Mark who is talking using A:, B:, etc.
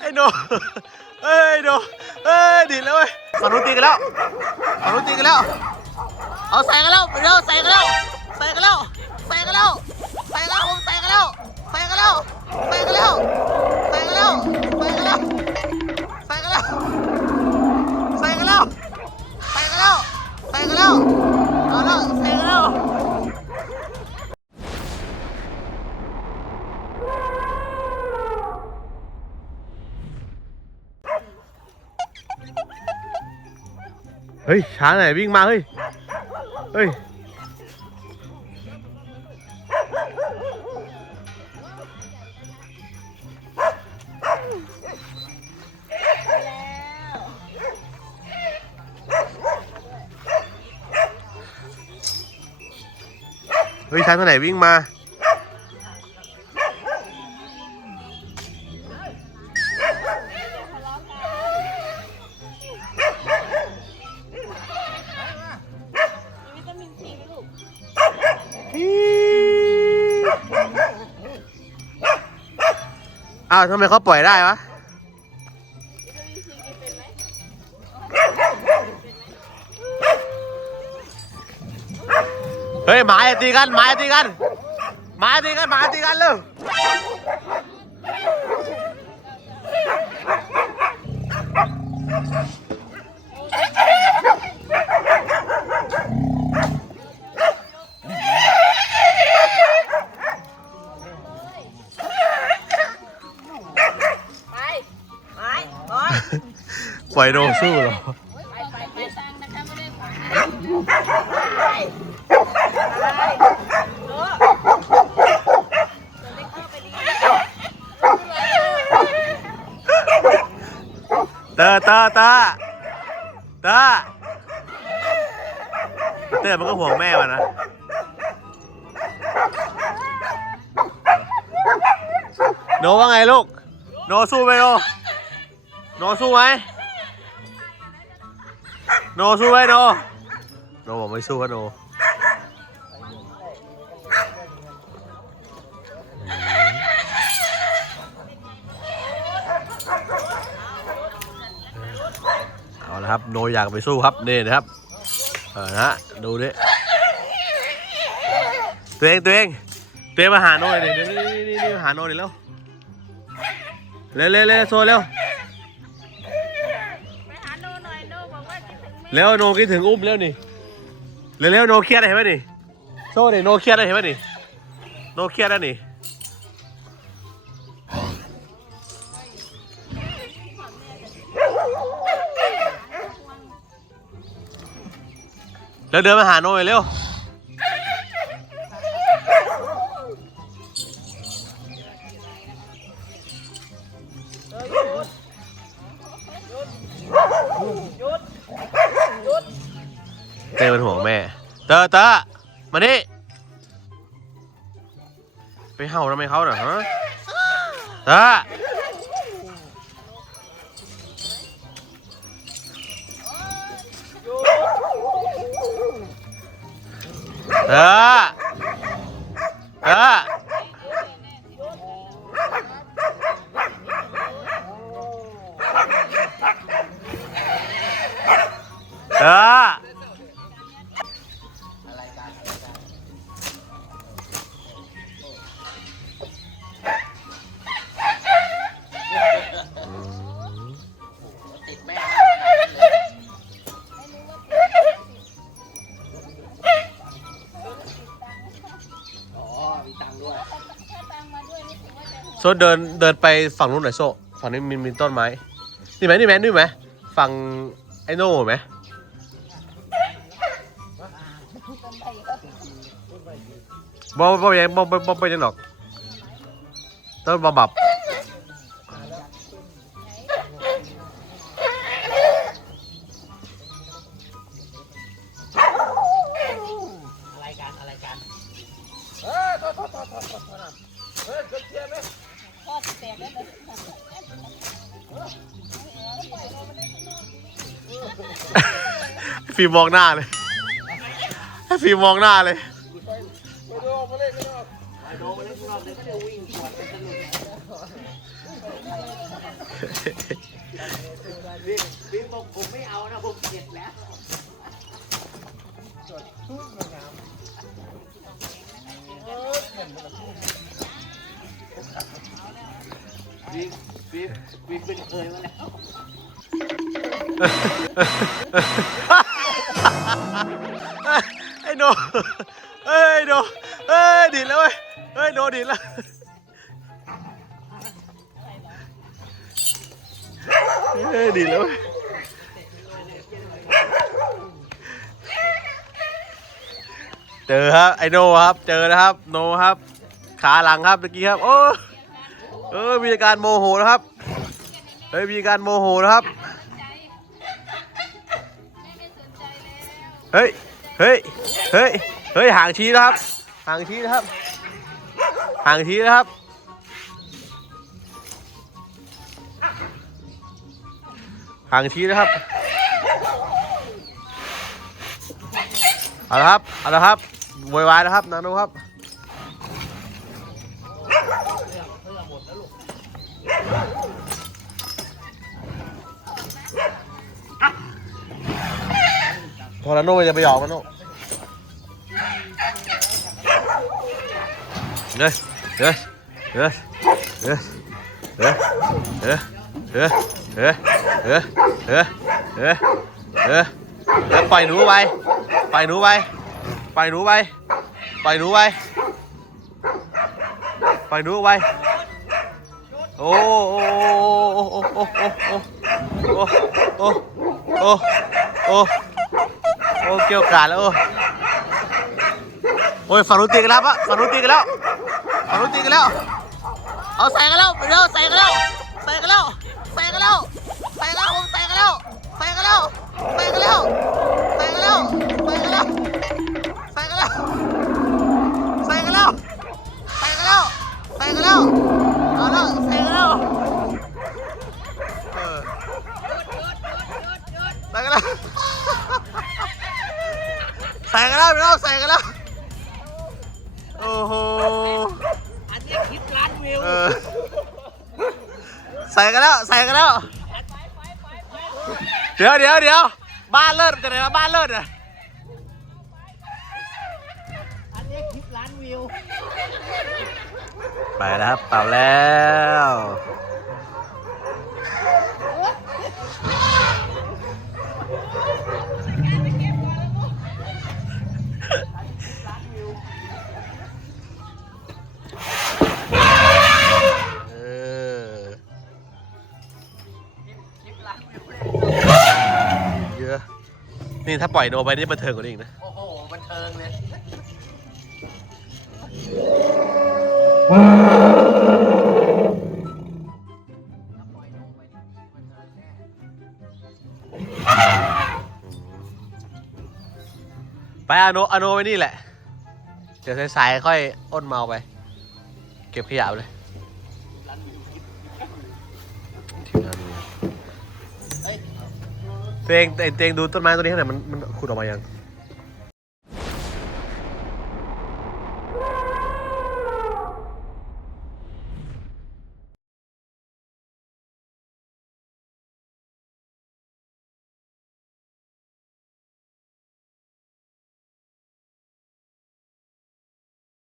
A: ไอ้โนเอ้ยไอ้โนเอ้ยดีดแล้วเว้ยฝั่งนู้นตีกันแล้วฝั่งนู้นตีกันแล้ว เอาใส่กันแล้วไปเร็วใส่กันแล้ว เฮ้ย ช้างไหนวิ่งมา เฮ้ย เฮ้ย เฮ้ย ช้างตัวไหนวิ่งมา อ้าวทำไมเขาปล่อยได้วะ
B: เป็นไหม
A: เฮ้ยหมาอย่าตีกันหมาอย่าตีกันหมาอย่าตีกันหมาอย่าตีกันเร็ว
B: ป
A: ล่อยโดสู้เหรอ
B: ตังนะคะไม่ได้ฝังตัวเล็กเข้าไปดี
A: เตอเตอเตอเตอเตอมันก็ห่วงแม่มันนะโนว่าไงลูก โนสู้ไหมโนโนสู้ไหม โนสู้ไหมโน โนบอกไม่สู้ก็โนเอาละครับ โนอยากไปสู้ครับนี่นะครับเออนะฮะดูดิตัวเองตัวเองตัวเองมาหาโนหน่อยดิเดี๋ยวนี่นี่นี่มาหาโนหน่อยเร็วเร็วเร็วเร็วโซเร็ว
B: แล้
A: วโนคิดถึงอุ้มแล้วนี่แล้วแล้วโนเครียดอะไรเห็นไหมนี่โซ่ดิโนเครียดอะไรเห็นไหมนี่โนเครียดแล้วนี่แล้วเดินมาหาโนหน่อยเร็ว เต้มันห่วงแม่ เตอเตอมานี่ไปเห่าทำไมเขาน่ะฮะเตอเตอ ซเดินเดินไปฝั่งนู้นหน่อยโซฝั่งนี้มีมีต้นไม้นี่ไหมนี่ไหมนี่ไหมฝั่งไอ้โน่ไหมบ่บ่ยังบ่บ่บ่ยังหรอกต้นบะบับอะไรกันอะไกเออโทษเออกิดเทียไหม ฟิล์มมองหน้าเลย
C: ฟิล์มมองหน้าเลยฟิล์มบอกผมไม่เอานะผมเจ็บแล้วจดทุกน้ำเออเงินมันละทุก วิกวิกวิกเป็นเคยมาแล้ว
A: ไอ้โนเฮ้ยไอโนเฮ้ยดิดแล้วเว้ยเฮ้ยโนดิดแล้วเฮ้ยดิดแล้วเว้ยเจอครับไอโนครับ เจอนะครับ โนครับ ขาหลังครับเมื่อกี้ครับ โอ้ เออมีอาการโมโหนะครับเฮ้ยมีอาการโมโหนะครับเฮ้ยเฮ้ยเฮ้ยเฮ้ยห่างชี้นะครับห่างชี้นะครับห่างชี้นะครับห่างชี้นะครับเอาละครับเอาละครับโวยวายนะครับนาโนครับ พอนาโน่จะไปหยอกมันโน่เฮ้ยเฮ้ยเฮ้ยเฮ้ยเฮ้ยเฮ้ยเฮ้ยเฮ้ยเฮ้ยเฮ้ยเฮ้ยเฮ้ยเฮ้ยปล่อยหนูไปปล่อยหนูไปปล่อยหนูไปปล่อยหนูไปปล่อยหนูไป โอ้โอ้โอ้โอ้โอ้โอ้โอ้โอ้โอ้โอ้โอ้เกี่ยวกาดแล้วโอ้โอ้ยฝั่งนู้นตีกันแล้วปะฝั่งนู้นตีกันแล้วฝั่งนู้นตีกันแล้ว เอาใส่กันแล้วไปเร็วใส่กันแล้วใส่กันแล้วใส่กันแล้วใส่กันแล้วใส่กันแล้วใส่กันแล้วใส่กันแล้วใส่กันแล้ว กันแล้วพี่น้องใส่กันแล้ว โอ้โห
C: อันนี้คลิปล้านวิว
A: เออ ใส่กันแล้วใส่กันแล้ว เดี๋ยวเดี๋ยวเดี๋ยวบ้านเลิศจะไหนวะบ้านเลิศอะ
C: อันนี้คลิปล้านวิว
A: ไปแล้วครับเป่าแล้ว นี่ถ้าปล่อยโนไปนี่บันเทิงกว่านี้อีกนะ
C: โอ้โห บันเทิงเลย
A: ไปอาโนอาโนไปนี่แหละ เดี๋ยวสายๆค่อยอ้นเมาไป เก็บขยะไปเลยทีมงานดู
C: เฮ้ย
A: เตงเตงเตงดูต้นไม้ตัวนี้ขนาดมันมันขุดออกมายัง